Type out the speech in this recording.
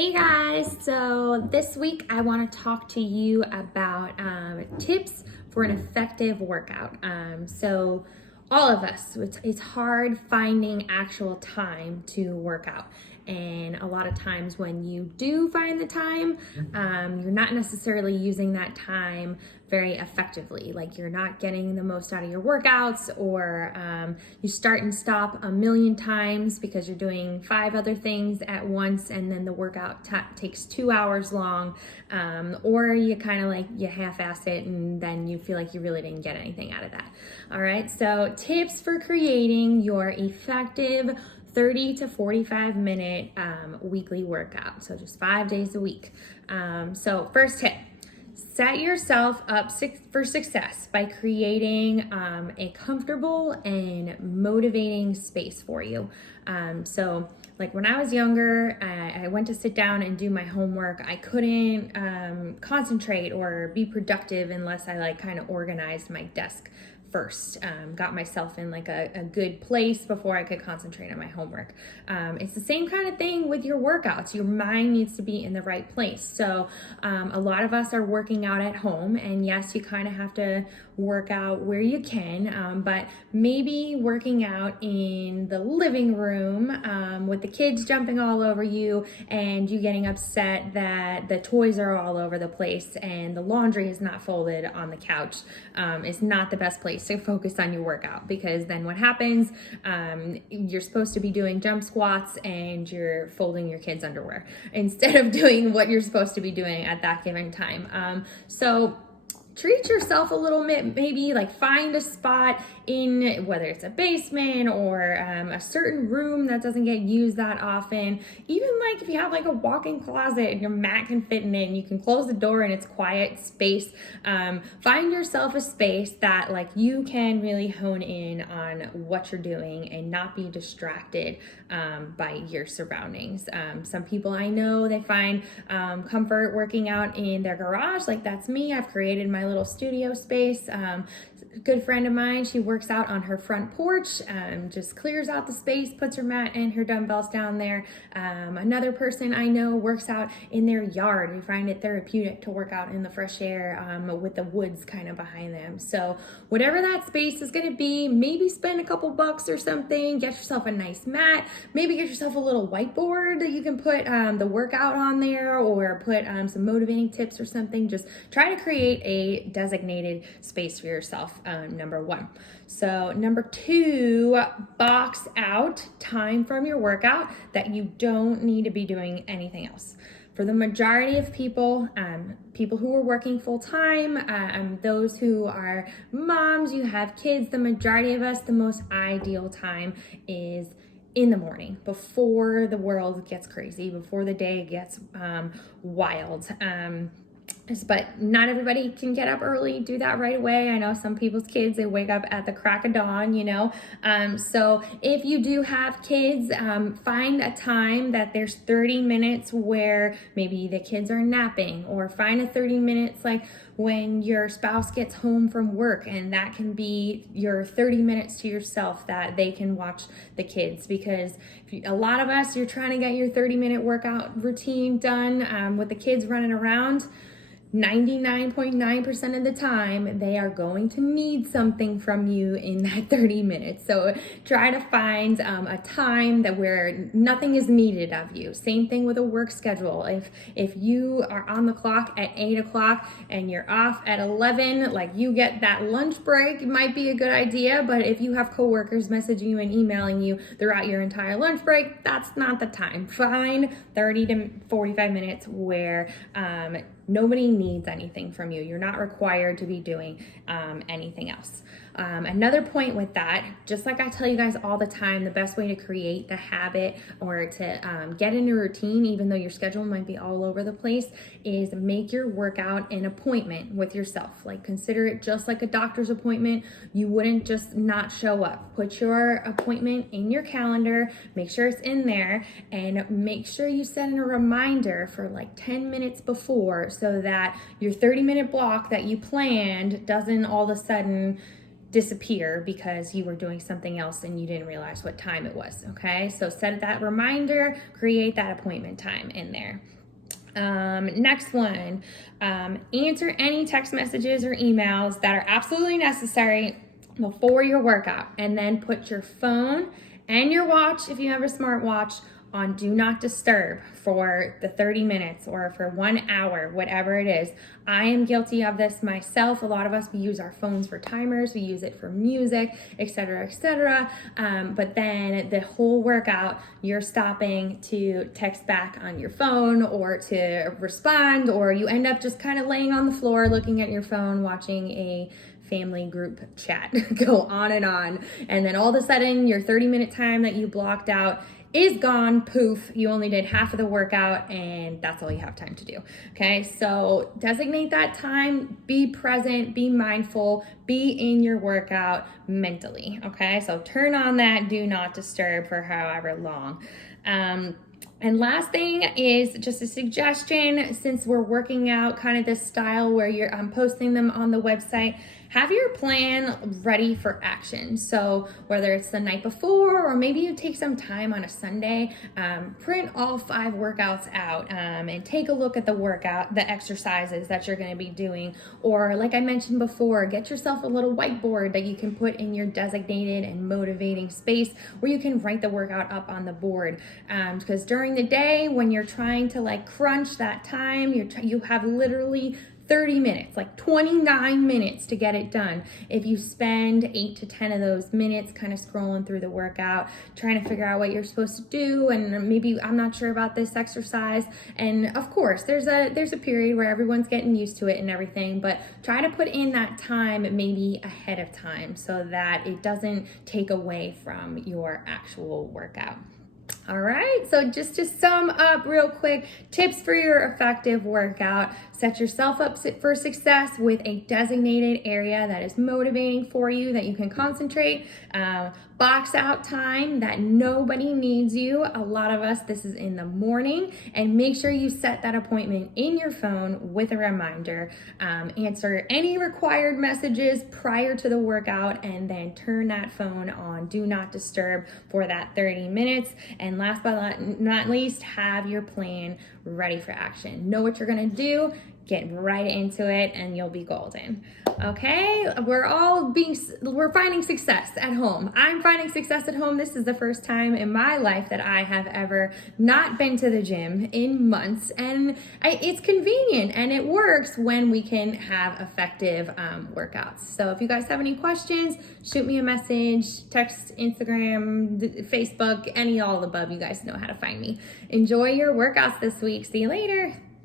Hey guys, so this week I want to talk to you about tips for an effective workout. So all of us, it's hard finding actual time to work out. And a lot of times when you do find the time, you're not necessarily using that time very effectively. Like you're not getting the most out of your workouts, or you start and stop a million times because you're doing 5 other things at once, and then the workout takes 2 hours long, or you kind of like you half-ass it and then you feel like you really didn't get anything out of that. All right, so tips for creating your effective 30 to 45 minute weekly workout. So just 5 days a week. So first tip, set yourself up for success by creating a comfortable and motivating space for you. So like when I was younger, I went to sit down and do my homework. I couldn't concentrate or be productive unless I like kind of organized my desk first, got myself in like a good place before I could concentrate on my homework. It's the same kind of thing with your workouts. Your mind needs to be in the right place. So a lot of us are working out at home, and yes, you kind of have to work out where you can, but maybe working out in the living room with the kids jumping all over you and you getting upset that the toys are all over the place and the laundry is not folded on the couch is not the best place to focus on your workout, because then what happens, you're supposed to be doing jump squats and you're folding your kids' underwear instead of doing what you're supposed to be doing at that given time. So treat yourself a little bit, maybe like find a spot in, whether it's a basement or a certain room that doesn't get used that often. Even like if you have like a walk-in closet and your mat can fit in it and you can close the door and it's quiet space, find yourself a space that like you can really hone in on what you're doing and not be distracted by your surroundings. Some people I know, they find comfort working out in their garage. Like that's me. I've created my little studio space. A good friend of mine, she works out on her front porch, just clears out the space, puts her mat and her dumbbells down there. Another person I know works out in their yard. We find it therapeutic to work out in the fresh air with the woods kind of behind them. So whatever that space is going to be, maybe spend a couple bucks or something, get yourself a nice mat, maybe get yourself a little whiteboard that you can put the workout on there, or put some motivating tips or something. Just try to create a designated space for yourself, number one. So number two, box out time from your workout that you don't need to be doing anything else. For the majority of people, people who are working full time, those who are moms, you have kids, the majority of us, the most ideal time is in the morning, before the world gets crazy, before the day gets wild. But not everybody can get up early, do that right away. I know some people's kids, they wake up at the crack of dawn, you know. So if you do have kids, find a time that there's 30 minutes where maybe the kids are napping, or find a 30 minutes like when your spouse gets home from work, and that can be your 30 minutes to yourself that they can watch the kids. Because a lot of us, you're trying to get your 30-minute workout routine done with the kids running around. 99.9% of the time, they are going to need something from you in that 30 minutes. So try to find a time that where nothing is needed of you. Same thing with a work schedule. If you are on the clock at 8 o'clock and you're off at 11, like you get that lunch break, it might be a good idea. But if you have coworkers messaging you and emailing you throughout your entire lunch break, that's not the time. Find 30 to 45 minutes where nobody needs anything from you. You're not required to be doing anything else. Another point with that, just like I tell you guys all the time, the best way to create the habit or to get in a routine, even though your schedule might be all over the place, is make your workout an appointment with yourself. Like consider it just like a doctor's appointment. You wouldn't just not show up. Put your appointment in your calendar, make sure it's in there, and make sure you set in a reminder for like 10 minutes before, so that your 30-minute block that you planned doesn't all of a sudden disappear because you were doing something else and you didn't realize what time it was. Okay, so set that reminder, create that appointment time in there. Next one, answer any text messages or emails that are absolutely necessary before your workout, and then put your phone and your watch, if you have a smartwatch, on do not disturb for the 30 minutes or for 1 hour, whatever it is. I am guilty of this myself. A lot of us, we use our phones for timers, we use it for music, etc., etc. But then the whole workout, you're stopping to text back on your phone or to respond, or you end up just kind of laying on the floor looking at your phone, watching a family group chat go on, and then all of a sudden your 30-minute time that you blocked out is gone. Poof, you only did half of the workout, and that's all you have time to do. Okay, so designate that time, be present, be mindful, be in your workout mentally. Okay, so turn on that do not disturb for however long. And last thing is just a suggestion, since we're working out kind of this style where I'm posting them on the website, have your plan ready for action. So whether it's the night before, or maybe you take some time on a Sunday, print all 5 workouts out, and take a look at the exercises that you're gonna be doing. Or like I mentioned before, get yourself a little whiteboard that you can put in your designated and motivating space where you can write the workout up on the board. Because during the day, when you're trying to like crunch that time, you have literally 30 minutes, like 29 minutes to get it done. If you spend 8 to 10 of those minutes kind of scrolling through the workout, trying to figure out what you're supposed to do, and maybe I'm not sure about this exercise. And of course, there's a period where everyone's getting used to it and everything, but try to put in that time maybe ahead of time so that it doesn't take away from your actual workout. All right, so just to sum up real quick, tips for your effective workout: set yourself up for success with a designated area that is motivating for you, that you can concentrate. Box out time that nobody needs you. A lot of us, this is in the morning, and make sure you set that appointment in your phone with a reminder. Answer any required messages prior to the workout, and then turn that phone on do not disturb for that 30 minutes. And last but not least, have your plan ready for action. Know what you're gonna do, get right into it, and you'll be golden. Okay, we're finding success at home. I'm finding success at home. This is the first time in my life that I have ever not been to the gym in months, and it's convenient and it works when we can have effective workouts. So if you guys have any questions, shoot me a message, text, Instagram, Facebook, all the above. You guys know how to find me. Enjoy your workouts this week. See you later.